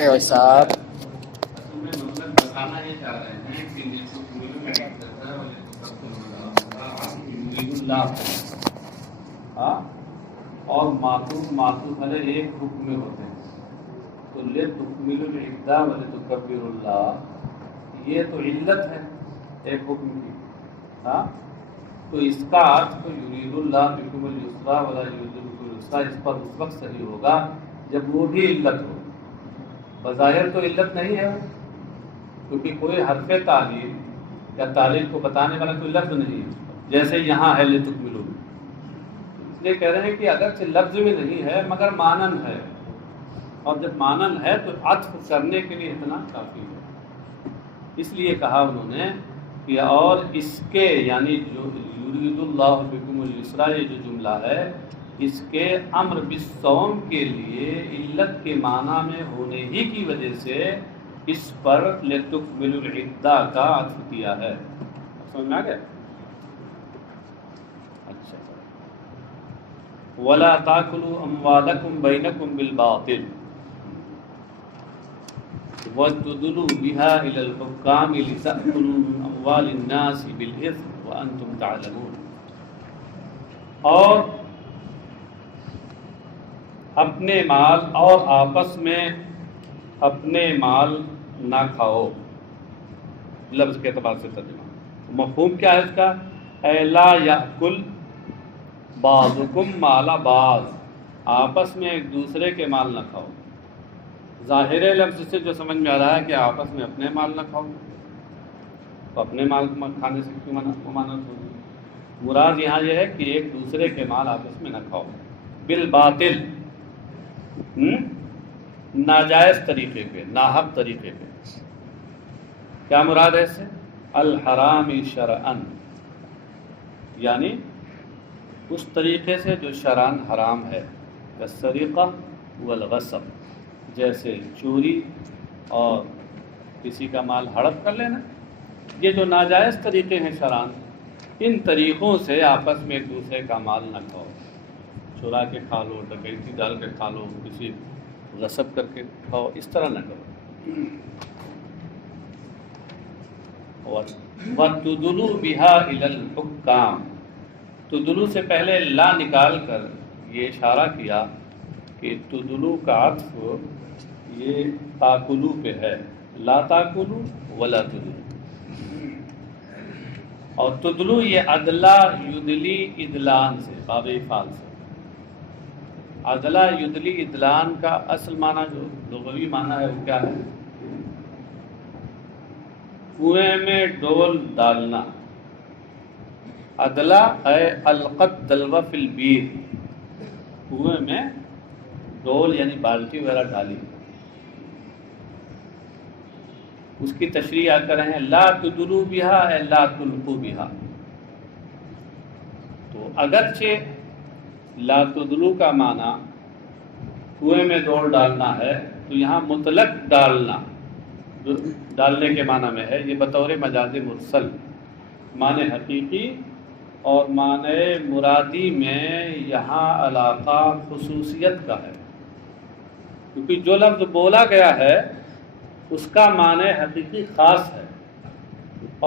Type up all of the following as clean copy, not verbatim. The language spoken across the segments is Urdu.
اعصاب مطلب بتانا یہ چاہ رہے ہیں کہ اور معطوف علیہ ایک حکم میں ہوتے ہیں، تو لتکملوا العدہ ولتکبروا اللہ، یہ تو علت ہے ایک حکم کی، ہاں، تو اس کا ارتھ تو یرید اللہ بکم الیسر ولا یرید بکم العسر، اس پر اس وقت صحیح ہوگا جب وہ بھی علت ہو۔ بظاہر تو علت نہیں ہے، کیونکہ کوئی حرف تعلیل یا تعلیل کو بتانے والا کوئی لفظ نہیں ہے، جیسے یہاں ہے لتکملوا، اس لیے کہہ رہے ہیں کہ اگرچہ لفظ میں نہیں ہے مگر مانن ہے، اور جب مانن ہے تو عطف کرنے کے لیے اتنا کافی ہے۔ اس لیے کہا انہوں نے کہ اور اس کے یعنی جو یرید اللہ بکم الیسر یہ جو جملہ ہے، اس کے امر بالصوم کے لیے علت کے معنی میں ہونے ہی کی وجہ سے اس پر لتکملوا العدہ کا عطف کیا ہے۔ سمجھ میں آ گیا؟ اچھا، وَلَا تَأْكُلُوا أَمْوَالَكُمْ بَيْنَكُمْ بِالْبَاطِلِ وَتُدْلُوا بِهَا إِلَى الْحُكَّامِ لِتَأْكُلُوا مِنْ أَمْوَالِ النَّاسِ بِالْإِثْمِ وَأَنْتُمْ تَعْلَمُونَ، اور اپنے مال اور آپس میں اپنے مال نہ کھاؤ، لفظ کے اعتبار سے ترجمہ، مفہوم کیا ہے اس کا؟ اے لا یأکل بعضکم مال بعض، آپس میں ایک دوسرے کے مال نہ کھاؤ۔ ظاہر لفظ سے جو سمجھ میں آ رہا ہے کہ آپس میں اپنے مال نہ کھاؤ، تو اپنے مال کھانے سے کیوں ممانعت ہوگی؟ مراد یہاں یہ ہے کہ ایک دوسرے کے مال آپس میں نہ کھاؤ بالباطل، ناجائز طریقے پہ، ناحق طریقے پہ۔ کیا مراد ہے اس سے؟ الحرام شرعن، یعنی اس طریقے سے جو شرعن حرام ہے، السرقہ والغصب، جیسے چوری اور کسی کا مال ہڑپ کر لینا، یہ جو ناجائز طریقے ہیں شرعن، ان طریقوں سے آپس میں ایک دوسرے کا مال نہ کھاؤ، چرا کے کھا لو، ڈکیتی ڈال کے کھا لو، کسی غصب کر کے کھاؤ، اس طرح نہ کرو۔ وَتُدْلُوا بِهَا إِلَى الْحُكَّامِ، تدلو سے پہلے لا نکال کر یہ اشارہ کیا کہ تدلو کا عطف یہ تاکلو پہ ہے، لا تاکلو ولا تدلو، اور تدلو یہ ادلا یدلی ادلان سے، باب افعال سے، ادلا یدلی ادلان کا اصل معنی جو لغوی معنی ہے وہ کیا ہے؟ کنویں میں ڈول ڈالنا، ادلا ہے القت دلو فی البیر، کنویں میں ڈول یعنی بالٹی وغیرہ ڈالی۔ اس کی تشریح آ کر ہیں لا تدلوا بها اے لا تلقوا بها، تو اگرچہ لا تدلو کا معنی کنویں میں ڈول ڈالنا ہے، تو یہاں مطلق ڈالنا جو ڈالنے کے معنی میں ہے، یہ بطور مجاز مرسل معنی حقیقی اور معنی مرادی میں یہاں علاقہ خصوصیت کا ہے، کیونکہ جو لفظ بولا گیا ہے اس کا معنی حقیقی خاص ہے،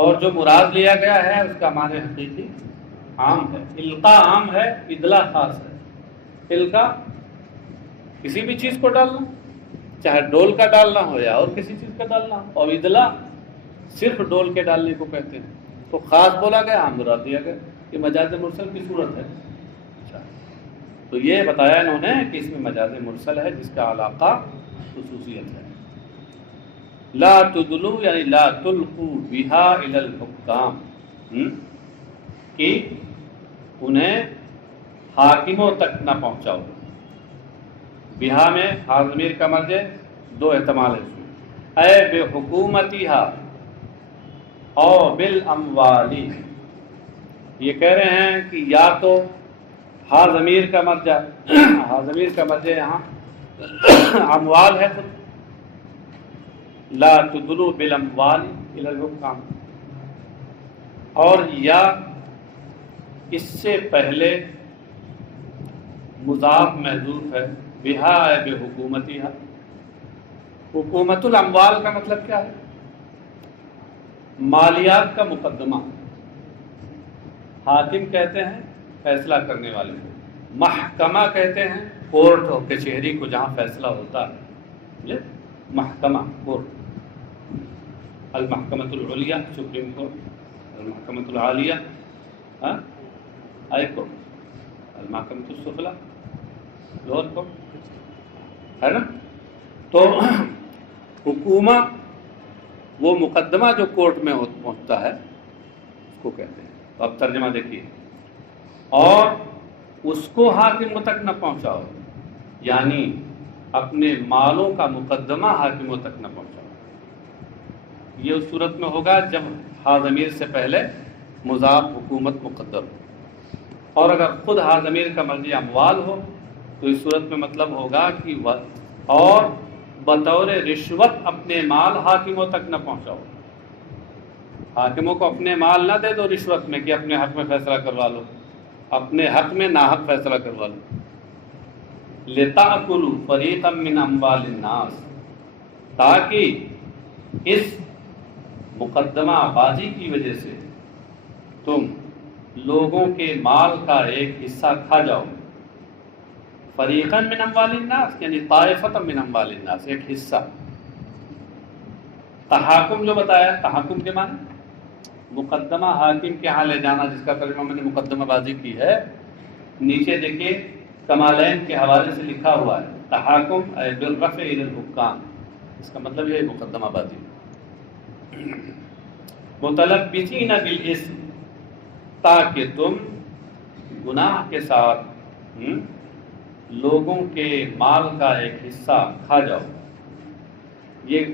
اور جو مراد لیا گیا ہے اس کا معنی حقیقی عام ہے۔ القاء عام ہے، ادلا خاص ہے۔ القاء کسی بھی چیز کو ڈالنا، چاہے ڈول کا ڈالنا ہو یا اور کسی چیز کا ڈالنا ہو، اور ادلا صرف ڈول کے ڈالنے کو کہتے ہیں، تو خاص بولا گیا، عام مراد دیا گیا، یہ مجاز مرسل کی صورت ہے۔ تو یہ بتایا انہوں نے کہ اس میں مجاز مرسل ہے جس کا علاقہ خصوصیت ہے۔ لا تدلو یعنی لا تلقوا بها الى الحکام، کہ انہیں حاکموں تک نہ پہنچاؤ۔ بہا میں ہا ضمیر کا مرجع دو احتمال ہے، اے بحکومتها او بالاموال، یہ کہہ رہے ہیں کہ یا تو ہا ضمیر کا مرجع، ہا ضمیر کا مرجع یہاں اموال ہے، تو لا تدلوا بالاموال الى الحکام، اور یا اس سے پہلے مضاف محذوف ہے، بہا ہے بحکومتها، حکومت الاموال کا مطلب کیا ہے؟ مالیات کا مقدمہ. حاکم کہتے ہیں فیصلہ کرنے والے کو، محکمہ کہتے ہیں کورٹ اور کچہری کو جہاں فیصلہ ہوتا ہے. محکمہ کورٹ. المحکمۃ العلیہ سپریم کورٹ، المحکمۃ العالیہ ہائی کورٹ، المحکمۃ السفلی لوور کورٹ، ہے نا. تو حکومہ وہ مقدمہ جو کورٹ میں پہنچتا ہے اس کو کہتے ہیں. تو اب ترجمہ دیکھیے. اور اس کو حاکموں تک نہ پہنچاؤ، یعنی اپنے مالوں کا مقدمہ حاکموں تک نہ پہنچاؤ. یہ اس صورت میں ہوگا جب ہا ضمیر سے پہلے مضاف حکومت مقدر ہو. اور اگر خود ہا ضمیر کا مرجع اموال ہو تو اس صورت میں مطلب ہوگا کہ اور بطور رشوت اپنے مال حاکموں تک نہ پہنچاؤ. حاکموں کو اپنے مال نہ دے دو رشوت میں کہ اپنے حق میں فیصلہ کروا لو، اپنے حق میں ناحق فیصلہ کروا لو. لِتَأْكُلُوا فَرِيقًا مِّنْ أَمْوَالِ النَّاسِ، تاکہ اس مقدمہ بازی کی وجہ سے تم لوگوں کے مال کا ایک حصہ کھا جاؤ. فریقاً من اموال الناس یعنی طائفۃ من اموال الناس، ایک حصہ. تحاکم جو بتایا، تحاکم کے معنی مقدمہ حاکم کے ہاں لے جانا، جس کا ترجمہ میں نے مقدمہ بازی کی ہے. نیچے دیکھیے کمالین کے حوالے سے لکھا ہوا ہے تحاکم بالرفع الی الحکام. اس کا مطلب یہ مقدمہ بازی. متلبسین بالاسم، تاکہ تم گناہ کے ساتھ لوگوں کے مال کا ایک حصہ کھا جاؤ. یہ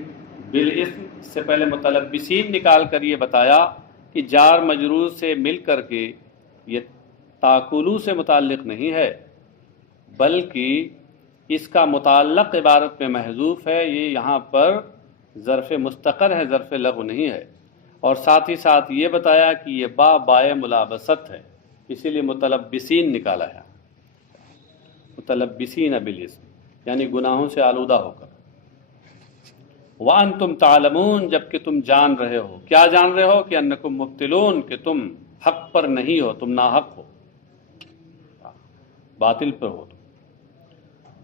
بالاسم سے پہلے متلبسین نکال کر یہ بتایا کہ جار مجرور سے مل کر کے یہ تاکلو سے متعلق نہیں ہے، بلکہ اس کا متعلق عبارت میں محذوف ہے. یہ یہاں پر ظرف مستقر ہے، ظرف لغو نہیں ہے. اور ساتھ ہی ساتھ یہ بتایا کہ یہ بائے ملابست ہے، اسی لیے متلبسین نکالا ہے. متلبسین بالاسم یعنی گناہوں سے آلودہ ہو کر. وَأَنْتُمْ تَعْلَمُونَ، جبکہ تم جان رہے ہو. کیا جان رہے ہو؟ کہ أَنَّكُمْ مُبْتِلُونَ، کہ تم حق پر نہیں ہو، تم ناحق ہو، باطل پر ہو.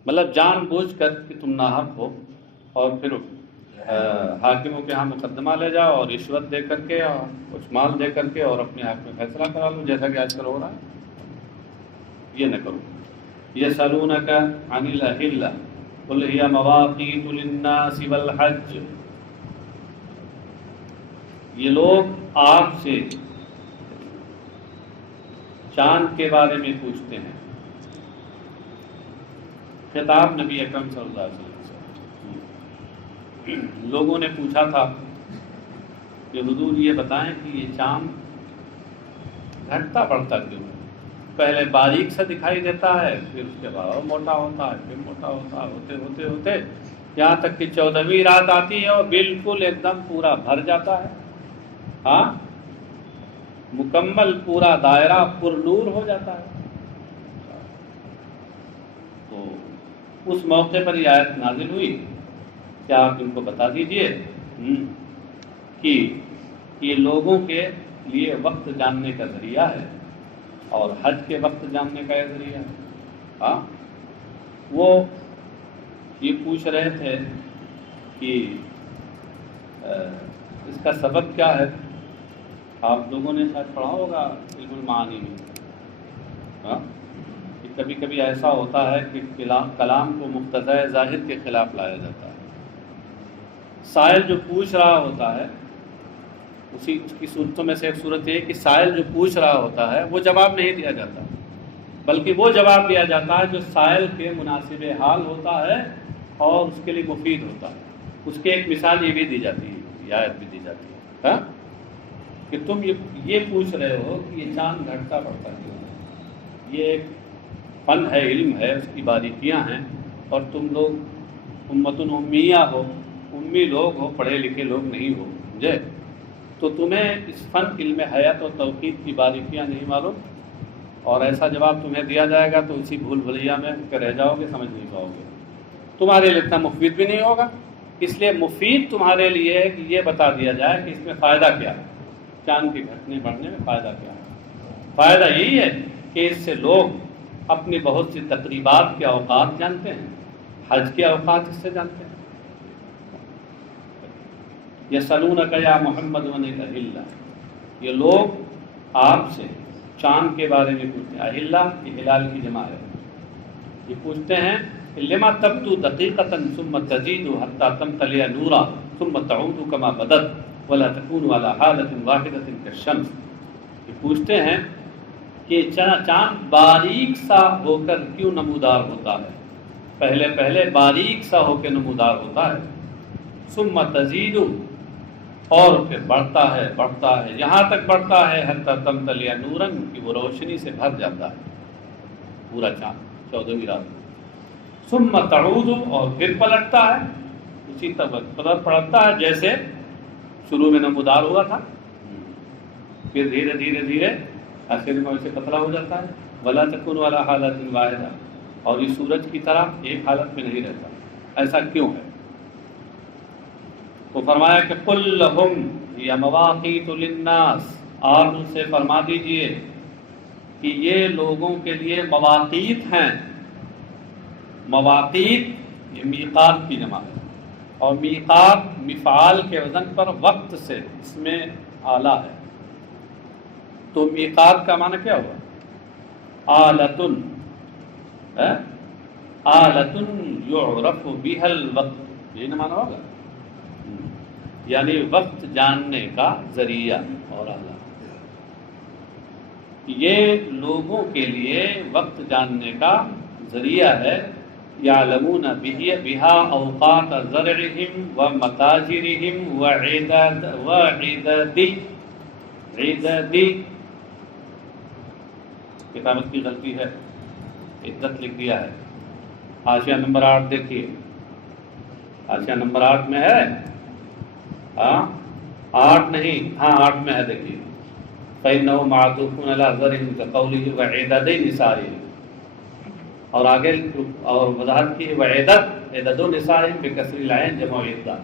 مطلب جان بوجھ کر کہ تم ناحق ہو، اور پھر حاکموں کے ہاں مقدمہ لے جاؤ اور رشوت دے کر کے اور کچھ مال دے کر کے اور اپنے حق میں فیصلہ کرا لو، جیسا کہ آج کل ہو رہا ہے. یہ نہ کرو. يَسْأَلُونَكَ عَنِ الْأَهِلَّةِ قُلْ هِيَ مَوَاقِيتُ لِلنَّاسِ وَالْحَجِّ. یہ لوگ آپ سے چاند کے بارے میں پوچھتے ہیں. خطاب نبی اکرم صلی اللہ علیہ وسلم. لوگوں نے پوچھا تھا کہ حضور یہ بتائیں کہ یہ چاند گھٹتا بڑھتا کیوں ہے؟ پہلے باریک سا دکھائی دیتا ہے، پھر اس کے بعد موٹا ہوتا ہے، پھر موٹا ہوتا ہوتے ہوتے ہوتے یہاں تک کہ 14ویں رات آتی ہے اور بالکل ایک دم پورا بھر جاتا ہے. ہاں، مکمل پورا دائرہ پر نور ہو جاتا ہے. تو اس موقع پر یہ آیت نازل ہوئی. کیا آپ ان کو بتا دیجئے کہ یہ لوگوں کے لیے وقت جاننے کا ذریعہ ہے اور حج کے وقت جاننے کا یہ ذریعہ ہے. ہاں، وہ یہ پوچھ رہے تھے کہ اس کا سبب کیا ہے. آپ لوگوں نے شاید پڑھا ہوگا علم المعانی میں. ہاں، کہ کبھی کبھی ایسا ہوتا ہے کہ کلام کو مقتضی ظاہر کے خلاف لایا جاتا ہے. سائل جو پوچھ رہا ہوتا ہے، اس کی صورتوں میں سے ایک صورت یہ کہ سائل جو پوچھ رہا ہوتا ہے وہ جواب نہیں دیا جاتا، بلکہ وہ جواب دیا جاتا ہے جو سائل کے مناسب حال ہوتا ہے اور اس کے لیے مفید ہوتا ہے. اس کی ایک مثال یہ بھی دی جاتی ہے، یہ آیت بھی دی جاتی ہے. ہاں، کہ تم یہ پوچھ رہے ہو کہ یہ چاند گھٹتا بڑھتا کیوں ہے. یہ ایک فن ہے، علم ہے، اس کی باریکیاں ہیں، اور تم لوگ امت امیہ ہو، امی لوگ ہو، پڑھے لکھے لوگ نہیں ہو سمجھے، تو تمہیں اس فن علم حیات و توحید کی باریکیاں نہیں معلوم، اور ایسا جواب تمہیں دیا جائے گا تو اسی بھول بھلیا میں رہ جاؤ گے، سمجھ نہیں پاؤ گے. تمہارے لیے اتنا مفید بھی نہیں ہوگا اس لیے مفید تمہارے لیے ہے کہ یہ بتا دیا جائے کہ اس میں فائدہ کیا ہے، چاند کے گھٹنے بڑھنے میں فائدہ کیا ہے۔ فائدہ یہی ہے کہ اس سے لوگ اپنی بہت سی تقریبات کے اوقات جانتے ہیں، حج کے اوقات اس سے جانتے ہیں۔ یسألونک یا محمد عن الأہلہ، یہ لوگ آپ سے چاند کے بارے میں پوچھتے ہیں۔ اہلہ یہ ہلال کی جمع ہے، یہ پوچھتے ہیں لما تبدو دقیقۃ ثم تزید حتی تمتلئ نورا ثم تعود کما بدت ولا تکون علی حالۃ واحدۃ کالشمس۔ یہ پوچھتے ہیں کہ چاند باریک سا ہو کر کیوں نمودار ہوتا ہے، پہلے پہلے باریک سا ہو کے نمودار ہوتا ہے، ثم تزید اور پھر بڑھتا ہے یہاں تک بڑھتا ہے حتی تمتلئ نورا کہ وہ روشنی سے بھر جاتا ہے پورا چاند 14ویں رات میں، ثم تعود اور پھر پلٹتا ہے اسی طرح پلٹتا ہے جیسے شروع میں نمودار ہوا تھا، پھر دھیرے دھیرے دھیرے آخر میں اسے پتلا ہو جاتا ہے۔ ولا تکون علی حالۃ واحدہ، اور یہ سورج کی طرح ایک حالت میں نہیں رہتا۔ ایسا کیوں ہے؟ تو فرمایا کہ قل لہم یا مواقیت للناس، آپ ان سے فرما دیجئے کہ یہ لوگوں کے لیے مواقیت ہیں۔ مواقیت یہ میقات کی جمع ہے، اور میقات مفعال کے وزن پر وقت سے اس میں آلہ ہے، تو میقات کا معنی کیا ہوا؟ آلتن، آلتن یعرف بها الوقت، یہی نہ معنی ہوگا، یعنی وقت جاننے کا ذریعہ اور آلہ۔ یہ لوگوں کے لیے وقت جاننے کا ذریعہ ہے۔ یعلمون بها اوقات زرعهم ومتاجرهم وعدد کتابت کی غلطی ہے، عدت لکھ دیا ہے۔ حاشیہ نمبر 8 دیکھیے، حاشیہ نمبر 8 میں ہے، 8 نہیں، 8 میں ہے، دیکھیے فإنه معطوف على زرعهم كقوله وعدد نسائهم، اور آگے اور وضاحت کی وعدت عدد نسائهم بکسر العین جمع عدہ،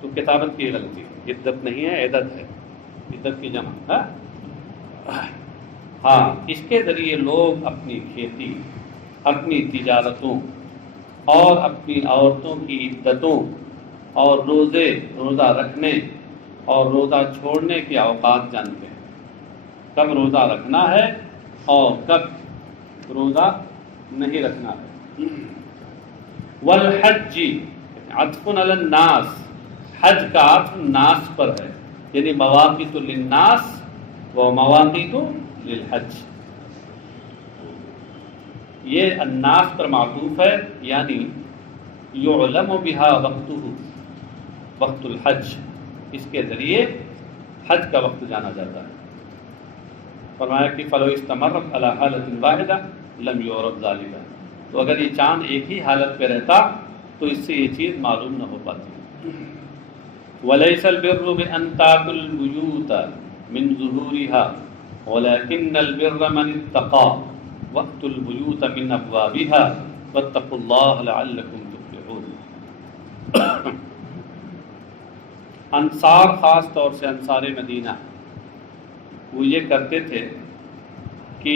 تو کتابت کی غلطی، عدت نہیں ہے عدد ہے، عدت کی جمع۔ ہاں، اس کے ذریعے لوگ اپنی کھیتی، اپنی تجارتوں اور اپنی عورتوں کی عدتوں اور روزہ رکھنے اور روزہ چھوڑنے کے اوقات جانتے ہیں، کب روزہ رکھنا ہے اور کب روزہ نہیں رکھنا ہے۔ والحج عطف علی الناس، حج کا عطف ناس پر ہے، یعنی مواقیت للناس و مواقیت للحج، یہ الناس پر معطوف ہے، یعنی یعلم بها وقتہ، وقت الحج، اس کے ذریعے حج کا وقت جانا جاتا ہے۔ فرمایا کہ فلو استمرت علی حالۃ واحدہ لم یعرف ذالک، تو اگر یہ چاند ایک ہی حالت پہ رہتا تو اس سے یہ چیز معلوم نہ ہو پاتی۔ ولیس البر بان تاتوا البیوت من ظہورها ولکن البر من اتقى واتوا البیوت من ابوابها واتقوا اللہ لعلکم تفلحون۔ انصار، خاص طور سے انصار مدینہ، وہ یہ کرتے تھے کہ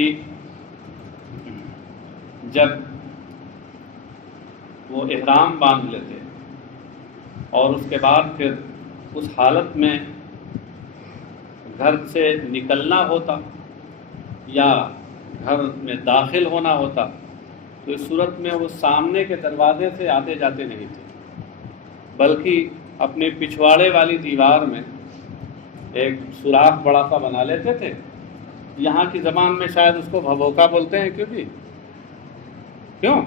جب وہ احرام باندھ لیتے اور اس کے بعد پھر اس حالت میں گھر سے نکلنا ہوتا یا گھر میں داخل ہونا ہوتا، تو اس صورت میں وہ سامنے کے دروازے سے آتے جاتے نہیں تھے، بلکہ اپنے پچھواڑے والی دیوار میں ایک سوراخ بڑا سا بنا لیتے تھے۔ یہاں کی زبان میں شاید اس کو بھبوکا بولتے ہیں، کیوں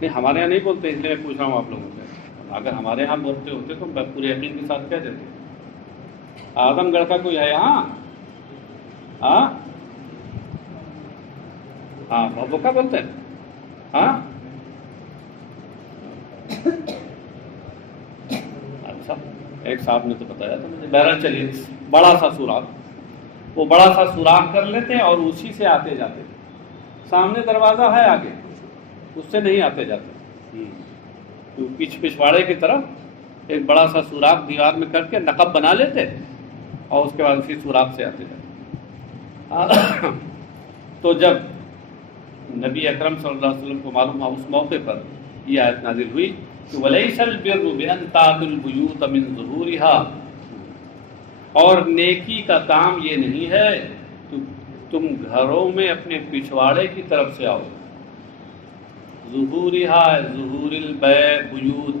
نہیں، ہمارے یہاں نہیں بولتے، اس لیے میں پوچھ رہا ہوں آپ لوگوں سے۔ اگر ہمارے یہاں بولتے ہوتے تو میں پورے یقین کے ساتھ کہہ دیتے۔ اعظم گڑھ کا کوئی ہے یہاں؟ ہاں، بھبوکا بولتے ہیں۔ ہاں، اچھا، ایک صاحب نے تو بتایا تھا مجھے۔ بہرحال چلیے، بڑا سا سوراخ، وہ بڑا سا سوراخ کر لیتے اور اسی سے آتے جاتے تھے۔ سامنے دروازہ ہے آگے، اس سے نہیں آتے جاتے۔ تو پچھواڑے کی طرف ایک بڑا سا سوراخ دیوار میں کر کے نقب بنا لیتے اور اس کے بعد اسی سوراخ سے آتے جاتے۔ تو جب نبی اکرم صلی اللہ علیہ وسلم کو معلوم ہوا اس موقع پر یہ آیت نازل ہوئی کہ وَلَيْسَ الْبِرُّ بِأَن تَأْتُوا الْبُيُوتَ مِن ظُهُورِهَا، اور نیکی کا کام یہ نہیں ہے کہ تم گھروں میں اپنے پچھواڑے کی طرف سے آؤ۔ ظُهُورِهَا، ظُهُورِ الْبَيْتِ، بیوت،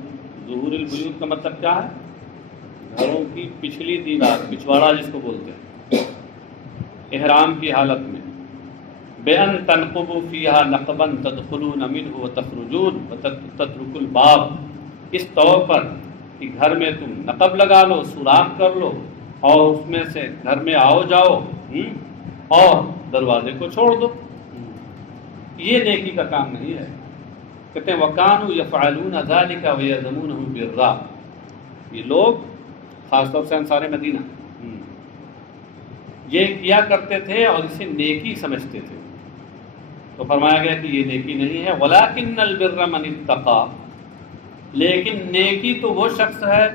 ظُهُورِ الْبُيُوتِ کا مطلب کیا ہے؟ گھروں کی پچھلی دیوار، پچھواڑا جس کو بولتے ہیں، احرام کی حالت میں۔ بِأَن تَنْقُبُوا فِيهَا نَقْبًا تَدْخُلُونَ مِنْهُ وَتَخْرُجُونَ وَتَتْرُكُوا الْبَابَ، اس طور پر کہ گھر میں تم نقب لگا لو، سوراخ کر لو اور اس میں سے گھر میں آؤ جاؤ اور دروازے کو چھوڑ دو۔ یہ نیکی کا کام نہیں ہے۔ کہتے ہیں وَكَانُوا يَفْعَلُونَ ذَلِكَ وَيَذْمُونَهُ بِالرَّاءِ، یہ لوگ خاص طور سے انصار مدینہ یہ کیا کرتے تھے اور اسے نیکی سمجھتے تھے۔ تو فرمایا گیا کہ یہ نیکی نہیں ہے۔ وَلَكِنَّ الْبِرَّ مَنِ اتَّقَىٰ، لیکن نیکی تو وہ شخص ہے،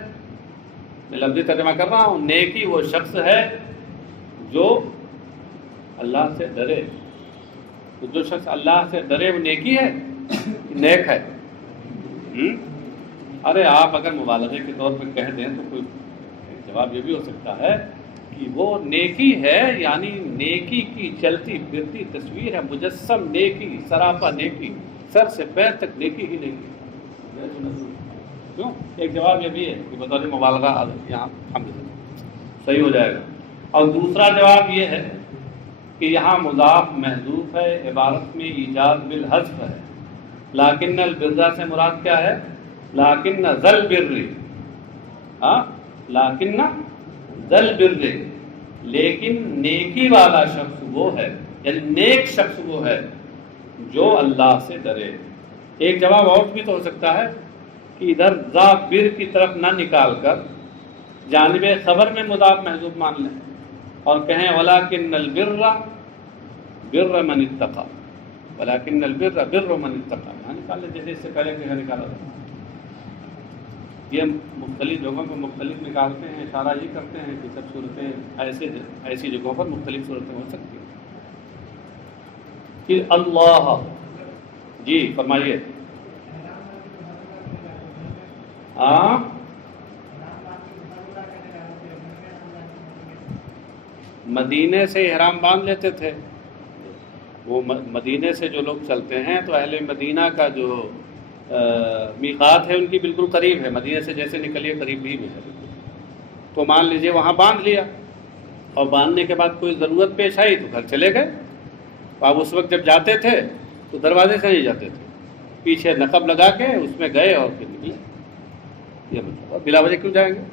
میں لفظی ترجمہ کر رہا ہوں، نیکی وہ شخص ہے جو اللہ سے ڈرے۔ تو جو شخص اللہ سے ڈرے وہ نیکی ہے، نیک ہے۔ ارے آپ اگر مبالغے کے طور پہ کہہ دیں تو کوئی جواب یہ بھی ہو سکتا ہے کہ وہ نیکی ہے، یعنی نیکی کی چلتی پھرتی تصویر ہے، مجسم نیکی، سراپا نیکی، سر سے پیر تک نیکی ہی نیکی۔ کیوں؟ ایک جواب یہ بھی ہے کہ بطور مبالغہ یہاں صحیح ہو جائے گا۔ اور دوسرا جواب یہ ہے کہ یہاں مضاف محذوف ہے، عبارت میں ایجاز بالحذف ہے۔ لیکن البر سے مراد کیا ہے؟ لیکن ذل بر، لیکن ذل بر، لیکن نیکی والا شخص وہ ہے، یعنی نیک شخص وہ ہے جو اللہ سے ڈرے۔ ایک جواب اور بھی تو ہو سکتا ہے کہ ادھر ذا بر کی طرف نہ نکال کر جانب خبر میں مضاف محذوف مان لیں اور کہیں وَلَكِنَّ الْبِرَّ بِرَّ مَنِ اتَّقَىٰ، وَلَكِنَّ الْبِرَّ بِرُّ مَنِ اتَّقَىٰ، یہاں نکال لیں جیسے اس سے پہلے کہیں نکالا تھا۔ یہ مختلف جگہوں پہ مختلف نکالتے ہیں، اشارہ یہ کرتے ہیں کہ سب صورتیں ایسی جگہوں پر مختلف صورتیں ہو سکتی ہیں۔ پھر اللہ، جی فرمائیے۔ ہاں مدینے سے احرام باندھ لیتے تھے، وہ مدینے سے جو لوگ چلتے ہیں تو اہل مدینہ کا جو میقات ہے ان کی بالکل قریب ہے، مدینے سے جیسے نکلیے قریب ہی میں ہے، تو مان لیجئے وہاں باندھ لیا اور باندھنے کے بعد کوئی ضرورت پیش آئی تو گھر چلے گئے۔ تو آپ اس وقت جب جاتے تھے تو دروازے سے نہیں جاتے تھے، پیچھے نقب لگا کے اس میں گئے اور پھر نکلے۔ یہ مطلب بلا وجہ کیوں جائیں گے؟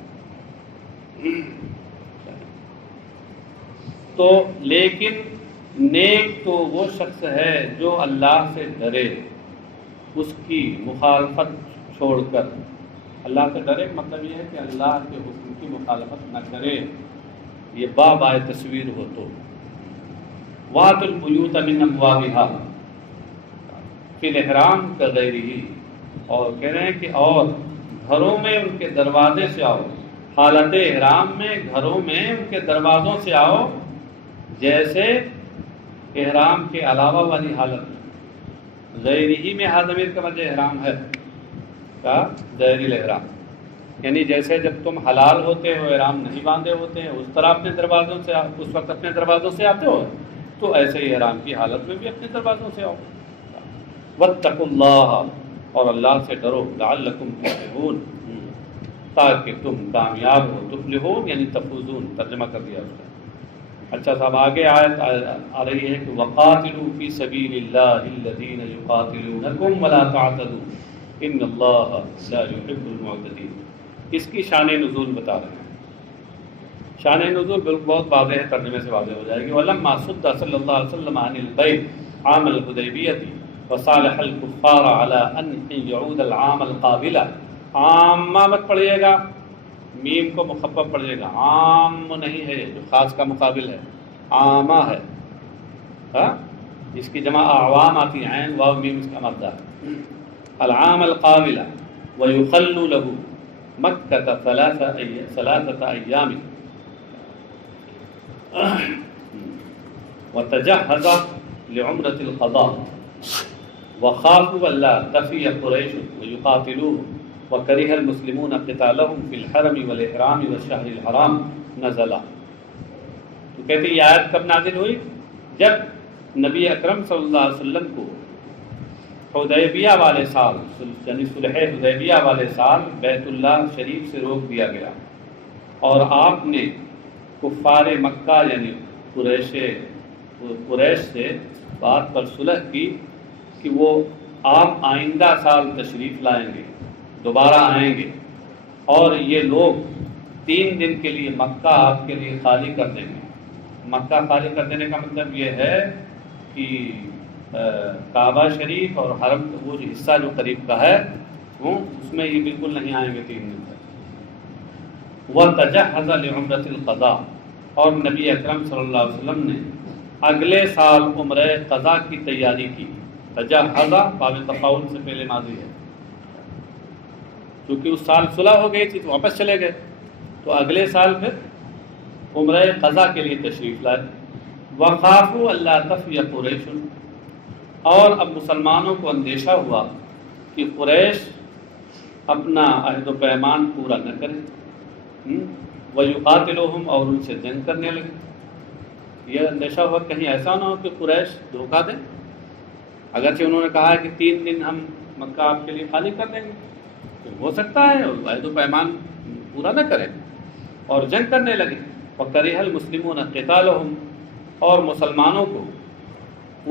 تو لیکن نیک تو وہ شخص ہے جو اللہ سے ڈرے، اس کی مخالفت چھوڑ کر۔ اللہ سے ڈرے مطلب یہ ہے کہ اللہ کے حکم کی مخالفت نہ کرے، یہ باب آئے تصویر ہو تو۔ وَأْتُوا الْبُيُوتَ مِنْ أَبْوَابِهَا فِي الْإِحْرَامِ كَغَيْرِهِ، اور کہہ رہے ہیں کہ اور گھروں میں ان کے دروازے سے آؤ، حالت احرام میں گھروں میں ان کے دروازوں سے آؤ جیسے احرام کے علاوہ والی حالت میں۔ غیرہی میں ضمیر کا مطلب احرام ہے کا ظاہری الاحرام، یعنی جیسے جب تم حلال ہوتے ہو، احرام نہیں باندھے ہوتے ہیں، اس طرح اپنے دروازوں سے اس وقت اپنے دروازوں سے آتے ہو، تو ایسے ہی احرام کی حالت میں بھی اپنے دروازوں سے آؤ۔ واتقوا اللہ، اور اللہ سے ڈرو، لعلکم تفلحون، تاکہ تم کامیاب ہو، تفلحون یعنی تفوزون، ترجمہ کر دیا اس نے۔ اچھا صاحب آگے آیت آ رہی ہے کہ وقاتلوا فی سبیل اللہ الذین یقاتلونکم ولا تعتدوا ان اللہ لا یحب المعتدین۔ اس کی شان نزول بتا رہے ہیں۔ شان نزول بہت واضح ہے، ترجمے سے واضح ہو جائے گی۔ ولما صد صلی اللہ علیہ وسلم عن البیت عام الحدیبیۃ وصالح الکفار علی ان یعود العام القابلہ، عامہ مت پڑھیے گا، میم کو مخفف پڑھیے گا، عام نہیں ہے جو خاص کا مقابل ہے، عامہ ہے، ہاں اس کی جمع اعوام آتی ہیں، عین واو میم اس کا مادہ ہے۔ العام القابلہ، وَيُخَلُّ لَهُ مَكَّةَ ثَلَاثَةَ أَيَّامٍ وَتَجَهَّزَ لِعُمْرَةِ الْقَضَاءِ وَخَافُوا أَلَّا تَفِيَ قُرَيْشٌ وَيُقَاتِلُوهُمْ وَكَرِهَ الْمُسْلِمُونَ قِتَالَهُمْ فِي الْحَرَمِ وَالْإِحْرَامِ وَالشَّهْرِ الْحَرَامِ نَزَلَ. تو کہتے ہیں یہ آیت کب نازل ہوئی؟ جب نبی اکرم صلی اللہ علیہ وسلم کو حدیبیہ والے سال یعنی صلح حدیبیہ والے سال بیت اللہ شریف سے روک دیا گیا اور آپ نے کفار مکہ یعنی قریش سے بات پر صلح کی کہ وہ آپ آئندہ سال تشریف لائیں گے، دوبارہ آئیں گے، اور یہ لوگ 3 دن کے لیے مکہ آپ کے لیے خالی کر دیں گے. مکہ خالی کر دینے کا مطلب یہ ہے کہ کعبہ شریف اور حرم وہ جو حصہ جو قریب کا ہے اس میں یہ بالکل نہیں آئیں گے 3 دن تک. وَتَجَهَّزَ لِعُمْرَةِ الْقَضَاءِ اور نبی اکرم صلی اللہ علیہ وسلم نے اگلے سال عمرہ قضا کی تیاری کی. تجہز باب تفاعل سے پہلے ماضی ہے، کیونکہ اس سال صلح ہو گئی تھی تو واپس چلے گئے، تو اگلے سال پھر عمرہ قضا کے لیے تشریف لائے. وَخَافُوا أَلَّا تَفِيَ قُرَيْشٌ اور اب مسلمانوں کو اندیشہ ہوا کہ قریش اپنا عہد و پیمان پورا نہ کرے، وَيُقَاتِلُوهُمْ اور ان سے جنگ کرنے لگے. یہ اندیشہ ہوا کہیں ایسا نہ ہو کہ قریش دھوکہ دیں، اگرچہ انہوں نے کہا ہے کہ 3 دن ہم مکہ آپ کے لیے خالی کر دیں گے، تو ہو سکتا ہے عہد و پیمان پورا نہ کریں اور جنگ کرنے لگے. وَكَرِهَ الْمُسْلِمُونَ قِتَالَهُمْ اور مسلمانوں کو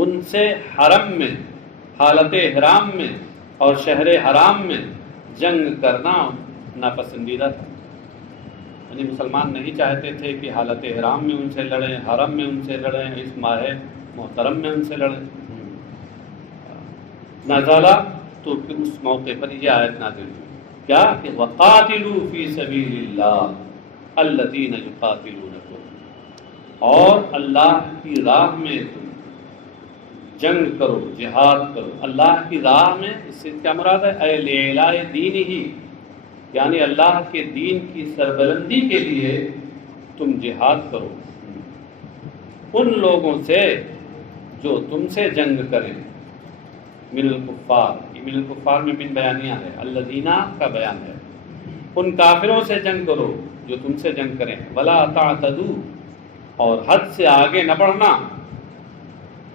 ان سے حرم میں حالت احرام میں اور شہر حرام میں جنگ کرنا ناپسندیدہ تھا. یعنی مسلمان نہیں چاہتے تھے کہ حالت احرام میں ان سے لڑیں، حرم میں ان سے لڑیں، اس ماہ محترم میں ان سے لڑیں. نازلہ تو پھر اس موقع پر یہ آیت نازل ہوئی کیا کہ وَقَاتِلُوا فِي سَبِيلِ اللَّهِ الَّذِينَ يُقَاتِلُونَكُمْ اور اللہ کی راہ میں تم جنگ کرو، جہاد کرو. اللہ کی راہ میں اس سے کیا مراد ہے؟ اے لِعِلَاءِ دِینِهِ یعنی اللہ کے دین کی سربلندی کے لیے تم جہاد کرو ان لوگوں سے جو تم سے جنگ کریں. من الکفار، یہ من الکفار میں من بیانیہ ہے، الذین کا بیان ہے. ان کافروں سے جنگ کرو جو تم سے جنگ کریں. ولا تعتدوا اور حد سے آگے نہ بڑھنا.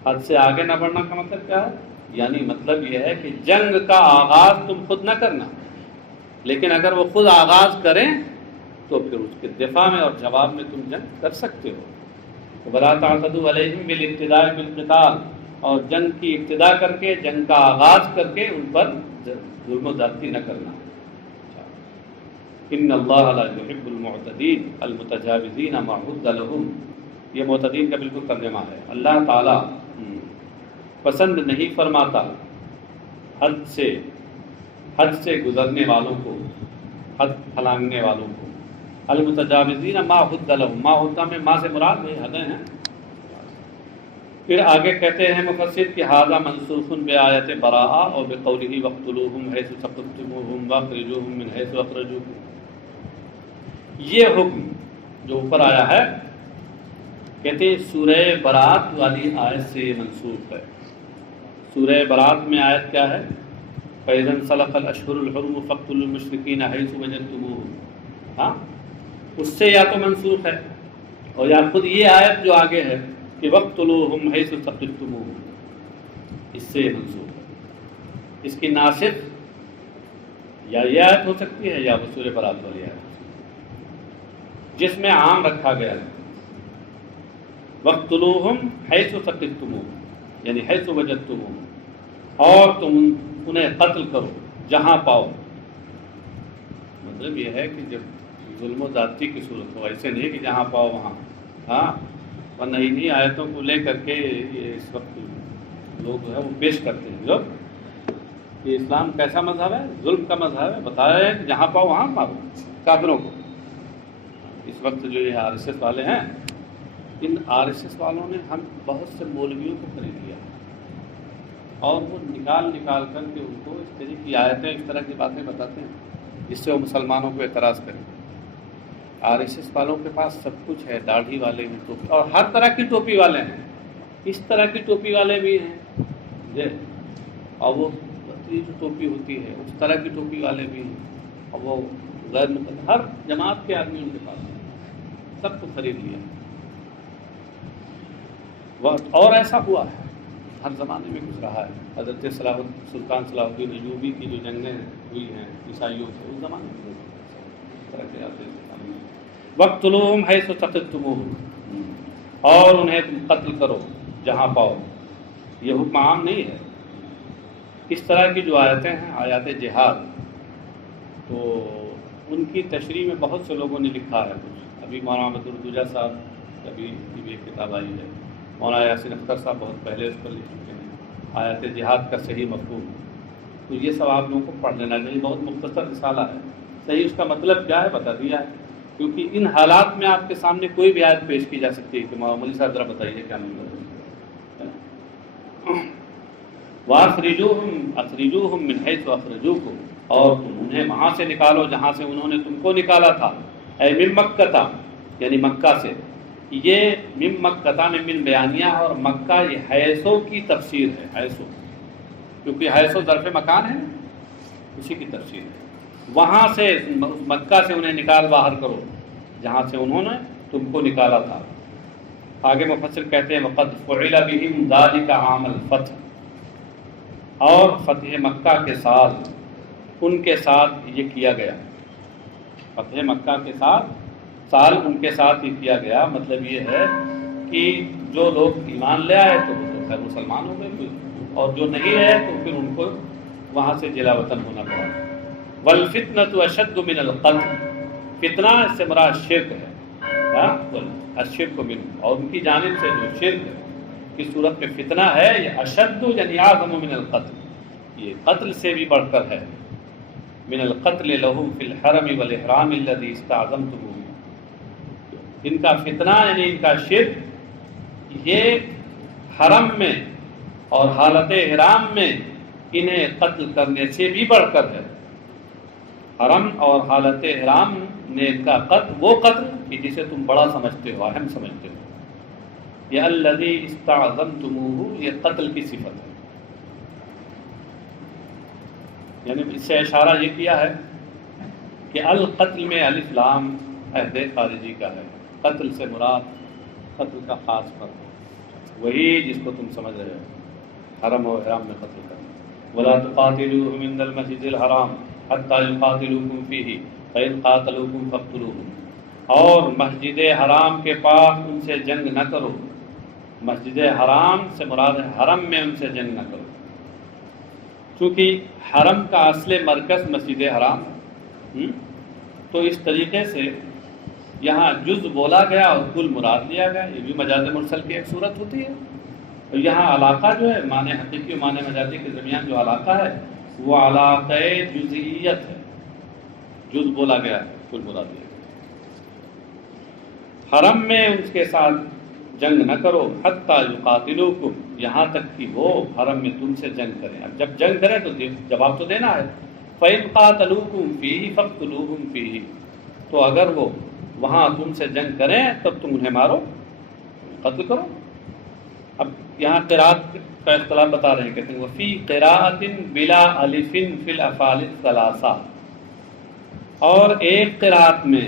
حد سے آگے نہ بڑھنا کا مطلب کیا ہے؟ یعنی مطلب یہ ہے کہ جنگ کا آغاز تم خود نہ کرنا، لیکن اگر وہ خود آغاز کریں تو پھر اس کے دفاع میں اور جواب میں تم جنگ کر سکتے ہو. ولا تعتدوا علیہم بالابتداء بالقتال اور جنگ کی ابتدا کر کے، جنگ کا آغاز کر کے ان پر ظلم و زیادتی نہ کرنا. ان اللہ لا يحب المعتدین المتجاوزین ما حد لهم، یہ معتدین کا بالکل ترجمہ ہے. اللہ تعالیٰ پسند نہیں فرماتا حد سے گزرنے والوں کو، حد پھلانگنے والوں کو. المتجاوزین ما حد لهم، ما حد میں ما سے مراد ہے حدیں ہیں. پھر آگے کہتے ہیں مفسر کہ ھذا منسوخ بآیت براءہ اور بقولہ وقتلوہم حیث ثقفتموہم واخرجوہم من حیث اخرجوکم. یہ حکم جو اوپر آیا ہے کہتے ہیں سورہ برات والی آیت سے منسوخ ہے. سورہ برات میں آیت کیا ہے؟ فَإِذَا انْسَلَخَ الْأَشْهُرُ الْحُرُمُ فَاقْتُلُوا الْمُشْرِكِينَ حَيْثُ وَجَدتُّمُوهُمْ. ہاں اس سے یا تو منسوخ ہے اور یا خود یہ آیت جو آگے ہے کہ وَاقْتُلُوهُمْ حَيْثُ ثَقِفْتُمُوهُمْ اس سے منسوخ ہے. اس کی ناسخ یا یہ آیت ہو سکتی ہے یا وہ سورہ برات والی آیت جس میں عام رکھا گیا ہے وَاقْتُلُوهُمْ حَيْثُ ثَقِفْتُمُوهُمْ یعنی حیث وجدتموہم اور تم انہیں قتل کرو جہاں پاؤ. مطلب یہ ہے کہ جب ظلم و زیادتی کی صورت ہو، ایسے نہیں کہ جہاں پاؤ وہاں. ہاں ورنہ انہی آیتوں کو لے کر کے یہ اس وقت لوگ جو ہے وہ پیش کرتے ہیں جو کہ اسلام کیسا مذہب ہے؟ ظلم کا مذہب ہے. بتایا ہے کہ جہاں پاؤ وہاں مارو کافروں کو. اس وقت جو یہ RSS والے ہیں، ان RSS والوں نے ہم بہت سے مولویوں کو خرید لیا. اور وہ نکال کر کے ان کو اس طرح کی آیتیں، اس طرح کی باتیں بتاتے ہیں جس سے وہ مسلمانوں کو اعتراض کریں۔ RSS والوں کے پاس سب کچھ ہے، داڑھی والے ہیں، ٹوپی، اور ہر طرح کی ٹوپی والے ہیں، اس طرح کی ٹوپی والے بھی ہیں اور وہ پتلی جو ٹوپی ہوتی ہے اس طرح کی ٹوپی والے بھی ہیں، اور وہ غیر مقدس، ہر جماعت کے آدمی ان کے پاس ہیں، سب کو خرید لیا۔ اور ایسا ہوا ہے، ہر زمانے میں کچھ رہا ہے۔ حضرت سلطان صلاح الدین ایوبی کی جو جنگیں ہوئی ہیں عیسائیوں سے، اس زمانے میں اس طرح کے آتے ہیں۔ وَاقْتُلُوهُمْ حَيْثُ ثَقِفْتُمُوهُمْ، اور انہیں تم قتل کرو جہاں پاؤ۔ یہ حکم عام نہیں ہے۔ اس طرح کی جو آیتیں ہیں، آیات جہاد، تو ان کی تشریح میں بہت سے لوگوں نے لکھا ہے کچھ۔ ابھی مولانا بدردجہ صاحب کبھی بھی ایک کتاب آئی ہے، مولانا یاسین اختر صاحب بہت پہلے اس پر لکھ چکے ہیں، آیات جہاد کا صحیح مفہوم۔ تو یہ سب آپ لوگوں کو پڑھ لینا چاہیے، بہت مختصر رسالہ ہے، صحیح اس کا مطلب کیا ہے بتا دیا ہے، کیونکہ ان حالات میں آپ کے سامنے کوئی بھی آیت پیش کی جا سکتی ہے کہ مولوی صاحب ذرا بتائیے کیا مطلب ہے۔ وَأَخْرِجُوهُمْ مِنْ حَيْثُ أَخْرَجُوكُمْ، اور تم انہیں وہاں سے نکالو جہاں سے انہوں نے تم کو نکالا تھا۔ اے من مکہ، یعنی مکہ سے۔ یہ من مکہ میں من بیانیہ، اور مکہ یہ حیثو کی تفسیر ہے، حیثو، کیونکہ حیثو ظرف مکان ہے، اسی کی تفسیر ہے۔ وہاں سے مکہ سے انہیں نکال باہر کرو جہاں سے انہوں نے تم کو نکالا تھا۔ آگے مفسر کہتے ہیں وَقَدْ فُعِلَ بِهِمْ ذَلِكَ عَامَ الْفَتْحِ، اور فتح مکہ کے سال ان کے ساتھ یہ کیا گیا، فتح مکہ کے سال ان کے ساتھ ہی کیا گیا۔ مطلب یہ ہے کہ جو لوگ ایمان لے آئے تو وہ تو خیر مسلمان ہو گئے، اور جو نہیں ہے تو پھر ان کو وہاں سے جلا وطن ہونا پڑا۔ وَالْفِتْنَةُ أَشَدُّ مِنَ الْقَتْلِ، فتنہ اس سے مراد شرک ہے، الشرک منہ، اور ان کی جانب سے جو شرک کی صورت میں فتنہ ہے، یہ اشد یعنی اعظم من القتل، یہ قتل سے بھی بڑھ کر ہے۔ من القتل لهم فی الحرم والاحرام الذی استعظمتموہ، ان کا فتنہ یعنی ان کا شرک یہ حرم میں اور حالت احرام میں انہیں قتل کرنے سے بھی بڑھ کر ہے۔ حرم اور حالت احرام نے ان کا قتل، وہ قتل کہ جسے تم بڑا سمجھتے ہو، اہم سمجھتے ہو۔ یہ الذی استعظمتموہ، یہ قتل کی صفت ہے، یعنی اس سے اشارہ یہ کیا ہے کہ القتل میں الف لام عہد خارجی کا ہے، قتل سے مراد قتل کا خاص فرق، وہی جس کو تم سمجھ رہے ہو، حرم و احرام میں قتل کرنا۔ ولا تقاتلوهم عند المسجد الحرام حتى يقاتلوكم فيه فإن قاتلوكم فاقتلوهم، اور مسجد حرام کے پاس ان سے جنگ نہ کرو، مسجد حرام سے مراد ہے حرم میں ان سے جنگ نہ کرو، چونکہ حرم کا اصل مرکز مسجد حرام، تو اس طریقے سے یہاں جز بولا گیا اور کل مراد لیا گیا، یہ بھی مجاز مرسل کی ایک صورت ہوتی ہے۔ تو یہاں علاقہ جو ہے معنی حقیقی و معنی مجازی کے درمیان جو علاقہ ہے وہ علاقہ جزئیت ہے، جز بولا گیا ہے، کل مراد لیا گیا۔ حرم میں ان کے ساتھ جنگ نہ کرو، حتیٰ یقاتلوکم، یہاں تک کہ وہ حرم میں تم سے جنگ کریں۔ اب جب جنگ کریں تو جواب تو دینا ہے۔ فَإِن قَاتَلُوكُمْ فِيهِ فَاقْتُلُوهُمْ فِيهِ، تو اگر وہ وہاں تم سے جنگ کریں تب تم انہیں مارو، قتل کرو۔ اب یہاں قراءت کا اختلاف بتا رہے ہیں، کہتے ہیں وَفِي قِرَاءَةٍ بِلَا أَلِفٍ فِي الْأَفْعَالِ الثَّلَاثَةِ، اور ایک قراءت میں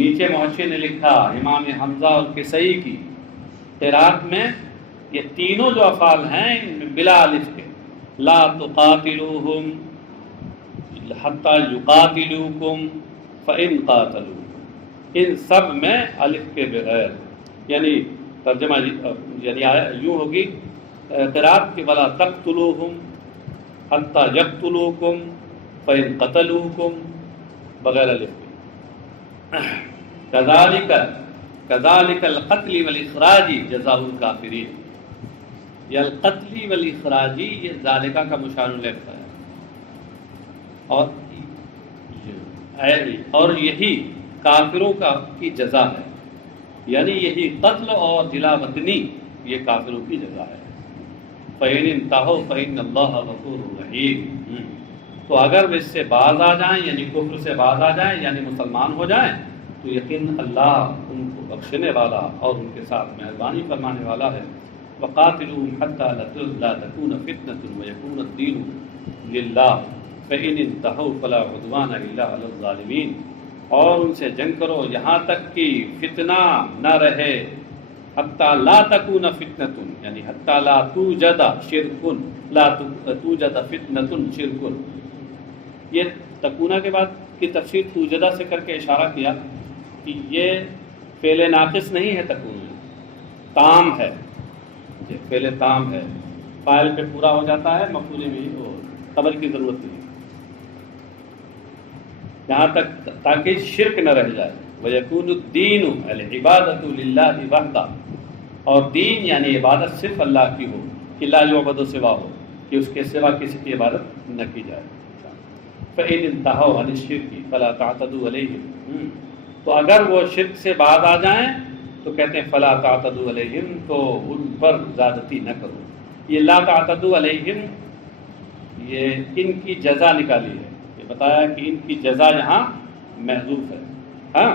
نیچے محشی نے لکھا امام حمزہ اور کسائی کی قراءت میں یہ تینوں جو افعال ہیں ان میں بلا الف کے، لا تقاتلوہم حتی یقاتلوکم فإن قاتلوکم، ان سب میں الف کے بغیر، یعنی ترجمہ یعنی یوں ہوگی قراءت کی ولا تقتلوہم حتی یقتلوکم فإن قتلوکم، بغیر الف کے۔ کذالک القتل والاخراج جزاء الکافرین، یہ القتل والاخراجی یہ ذالکہ کا مشار الیہ ہے، اور یہی کافروں کی جزا ہے، یعنی یہی قتل اور جلا وطنی یہ کافروں کی جزا ہے۔ فَإِنِ انْتَهَوْا فَإِنَّ اللَّهَ غَفُورٌ رَحِيمٌ۔ تو اگر وہ اس سے باز آ جائیں، یعنی کفر سے باز آ جائیں، یعنی مسلمان ہو جائیں، تو یقین اللہ ان کو بخشنے والا اور ان کے ساتھ مہربانی فرمانے والا ہے۔ وَقَاتِلُوهُمْ حَتَّى لَا تَكُونَ فِتْنَةٌ وَيَكُونَ الدِّينُ لِلَّهِ فَإِنِ انْتَهَوْا فَلَا عُدْوَانَ إِلَّا عَلَى الظَّالِمِينَ۔ اور ان سے جنگ کرو یہاں تک کہ فتنہ نہ رہے، حتیٰ لا تکون فتنۃ، یعنی حتیٰ لا توجد شرکن، لا توجد فتنۃ شرکن۔ یہ تکونہ کے بعد کی تفسیر توجدہ سے کر کے اشارہ کیا کہ یہ فعل ناقص نہیں ہے، تکون تام ہے، یہ فعل تام ہے، فاعل پہ پورا ہو جاتا ہے، مفعول میں خبر کی ضرورت نہیں، یہاں تک تاکہ شرک نہ رہ جائے۔ وَيَكُونُ الدِّينُ الْعِبَادَةُ لِلَّهِ وَحْدَهُ، اور دین یعنی عبادت صرف اللہ کی ہو، کہ لا یعبد سوا ہو، کہ اس کے سوا کسی کی عبادت نہ کی جائے۔ فَإِنِ انْتَهَوْا عَنِ الشِّرْكِ فَلَا تَعْتَدُوا عَلَيْهِمْ، تو اگر وہ شرک سے باز آ جائیں تو کہتے ہیں فَلَا تَعْتَدُوا عَلَيْهِمْ، تو ان پر زیادتی نہ کرو۔ یہ لا تعتدوا علیہم، یہ ان کی جزا نکالی ہے، یہ بتایا کہ ان کی جزا یہاں محذوف ہے۔ ہاں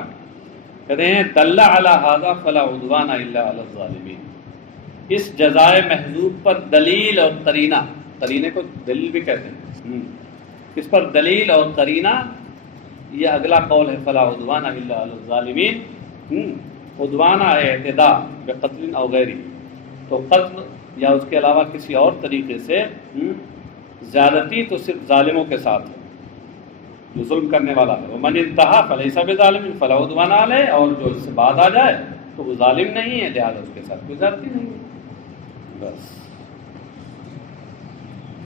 کہتے ہیں دل علی ھذا فلا عدوان الا علی الظالمین، اس جزائے محذوف پر دلیل اور قرینہ، قرینے کو دلیل بھی کہتے ہیں، اس پر دلیل اور قرینہ یہ اگلا قول ہے فلا عدوان الا علی الظالمین۔ عدوان اعتداء بقتل او غیری، تو قتل یا اس کے علاوہ کسی اور طریقے سے زیادتی تو صرف ظالموں کے ساتھ ہے، جو ظلم کرنے والا ہے۔ ومن انتہا فلیس بظالم فلا عدوان علیہ، اور جو اس سے بعد آ جائے تو وہ ظالم نہیں ہے، لہذا اس کے ساتھ کوئی زیادتی نہیں ہے۔ بس